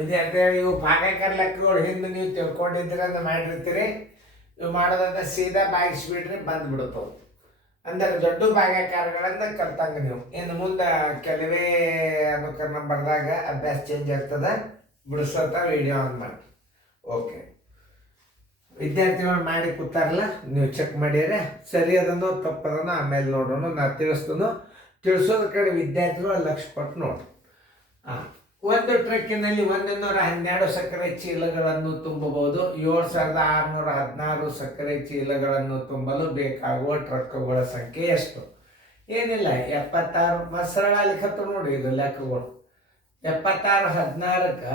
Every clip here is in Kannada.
ವಿದ್ಯಾರ್ಥಿಗಳು ಇವು ಭಾಗಾಕಾರ ಲೆಕ್ಕಗಳು ಹಿಂದೆ ನೀವು ತಿಳ್ಕೊಂಡಿದ್ರೆ ಅಂತ ಮಾಡಿರ್ತೀರಿ. ಇವು ಮಾಡೋದಂತ ಸೀದಾ ಬಾಗಿಸ್ಬಿಡ್ರಿ ಬಂದ್ಬಿಡ್ತಾವೆ. ಅಂದರೆ ದೊಡ್ಡ ಭಾಗಾಕಾರಗಳಿಂದ ಕಲ್ತಂಗ ನೀವು ಇನ್ನು ಮುಂದೆ ಕೆಲವೇ ಅನುಕರಣ ಬರೆದಾಗ ಅಭ್ಯಾಸ ಚೇಂಜ್ ಆಗ್ತದೆ. ಬಿಡಿಸೋತ ವಿಡಿಯೋ ಆನ್ ಮಾಡಿ. ಓಕೆ, ವಿದ್ಯಾರ್ಥಿಗಳು ಮಾಡಿ ಕೂತಾರಲ್ಲ, ನೀವು ಚೆಕ್ ಮಾಡಿದ್ರೆ ಸರಿ ಅದನ್ನು ತಪ್ಪದನ್ನು ಆಮೇಲೆ ನೋಡೋಣ. ನಾನು ತಿಳಿಸೋದ್ರ ಕಡೆ ವಿದ್ಯಾರ್ಥಿಗಳು ಲಕ್ಷ್ಯ ಕೊಟ್ಟು ನೋಡ್ರಿ. ಒಂದು ಟ್ರಕ್ಕಿನಲ್ಲಿ 112 ಸಕ್ಕರೆ ಚೀಲಗಳನ್ನು ತುಂಬಬಹುದು. 7616 ಸಕ್ಕರೆ ಚೀಲಗಳನ್ನು ತುಂಬಲು ಬೇಕಾಗುವ ಟ್ರಕ್ಗಳ ಸಂಖ್ಯೆ ಎಷ್ಟು? ಏನಿಲ್ಲ, 76 ಸರಳ ಲಿಖತ್ತು ನೋಡಿ. ಇದು ಲೆಕ್ಕಗಳು 7616ಕ್ಕೆ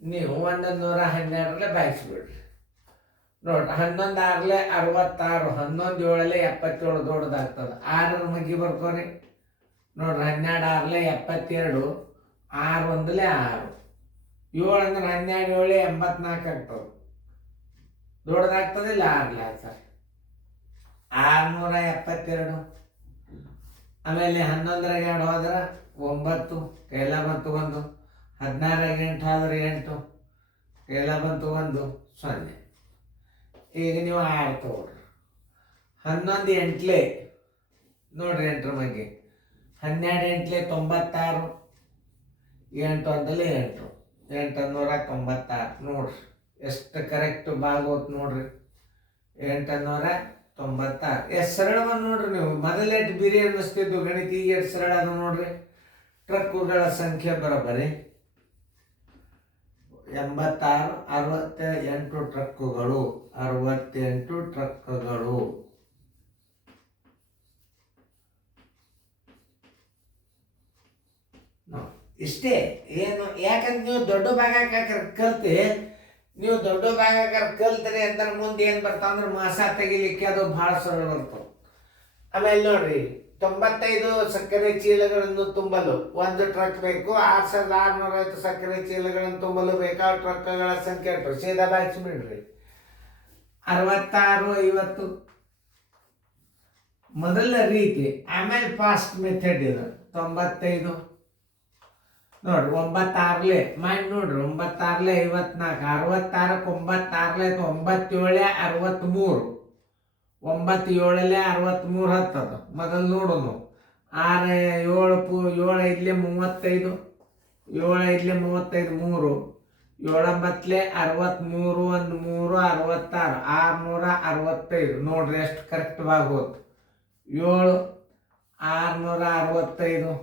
ನೀವು 112 ಬಾಯಿಸ್ಬಿಡ್ರಿ. ನೋಡ್ರಿ, 11 6 66, 11 7 77 ದೊಡ್ಡದಾಗ್ತದೆ. 6 ಮಗ್ಗಿ ಬರ್ಕೋರಿ. ನೋಡ್ರಿ, 12 6 72, 6 1 6, 7 ಅಂದ್ರೆ 12 7 84 ಆಗ್ತದೆ. ದೊಡ್ಡದಾಗ್ತದಿಲ್ಲ 6 ಸರ್ 672. ಆಮೇಲೆ 11 2 ಹೋದ್ರೆ 9, ಕೈಲ ಬಂತು 1. 16 8 ಹೋದ್ರೆ 8, ಕೈಲ ಬಂತು 1 0. ಈಗ ನೀವು 6 ತಗೊಳ್ರಿ. 11 8 ನೋಡ್ರಿ, 8ರ ಬಗ್ಗೆ 12 8 96, 8 1 8, 896 ನೋಡ್ರಿ. ಎಷ್ಟು ಕರೆಕ್ಟ್ ಭಾಗೋತ್ ನೋಡ್ರಿ, 896. ಎಷ್ಟು ಸರಳವನ್ನು ನೋಡ್ರಿ. ನೀವು ಮೊದಲೇಟು ಬಿರಿ ಅನ್ನಿಸ್ತಿದ್ದು ಗಣಿತ, ಈಗ ಎಷ್ಟು ಸರಳ ಅದು ನೋಡ್ರಿ. ಟ್ರಕ್ಕುಗಳ ಸಂಖ್ಯೆ ಬರೋಬ್ಬರಿ 86, 68 ಟ್ರಕ್ಕುಗಳು. 68 ಟ್ರಕ್ಕುಗಳು. ಇಷ್ಟೇ. ಏನು ಯಾಕಂದ್ರೆ ನೀವು ದೊಡ್ಡ ಭಾಗಾಕಾರ ಕಲ್ತಿ, ನೀವು ದೊಡ್ಡ ಭಾಗಾಕಾರ ಕಲ್ತ್ರಿ ಅಂತ ಮುಂದೆ ಏನು ಬರ್ತಾವ ಅಂದ್ರೆ ಮಾಸ ತೆಗಿಲಿಕ್ಕೆ ಅದು ಭಾಳ ಸರಳ ಬರ್ತಾವ. ಆಮೇಲೆ ನೋಡ್ರಿ, 95 ಸಕ್ಕರೆ ಚೀಲಗಳನ್ನು ತುಂಬಲು 1 ಟ್ರಕ್ ಬೇಕು. 6650 ಸಕ್ಕರೆ ಚೀಲಗಳನ್ನು ತುಂಬಲು ಬೇಕಾದ ಟ್ರಕ್ಗಳ ಸಂಖ್ಯೆ ಎಷ್ಟು? ಸೀದಾ ಬಾಯಿಸ್ಬಿಡ್ರಿ. 66 50 ಮೊದಲ ರೀತಿ. ಆಮೇಲೆ ಫಾಸ್ಟ್ ಮೆಥಡ್ ಇದು 95 ನೋಡ್ರಿ. 9 6 ಮಾಡಿ ನೋಡ್ರಿ. 9 6 54, 66 9 7 63, 9 7 63 ಹತ್ತದ. ಮೊದಲು ನೋಡೋನು 6 7 7 5 35, 7 5 35 3, 7 9 63, 1 3 66, 665 ನೋಡ್ರಿ ಎಷ್ಟು ಕರೆಕ್ಟ್ವಾಗಿ ಹೋಯ್ತು. 7 665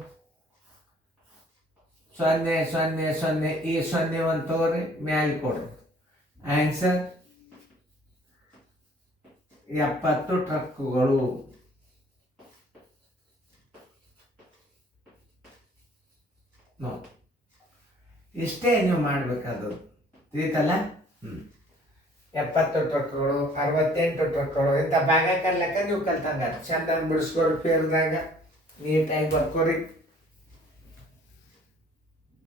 0 0 0. ಈ 0 1 ತಗೋರಿ, ಮ್ಯಾಲೆ ಕೊಡ್ರಿ. ಆನ್ಸರ್ 70 ಟ್ರಕ್ಕುಗಳು. ಇಷ್ಟೇ ನೀವು ಮಾಡ್ಬೇಕಾದದ್ದು. ತಿಳಿತಲ್ಲ? 70 ಟ್ರಕ್ಗಳು, 68 ಟ್ರಕ್ಗಳು. ಇಂಥ ಭಾಗಾಕಾರ ಲೆಕ್ಕ ನೀವು ಕಲ್ತಂಗ ಚಂದ ಬಿಡಿಸ್ಕೊಡ್ರಿ. ಪೇರ್ದಾಗ ನೀಟಾಗಿ ಬರ್ಕೋರಿ.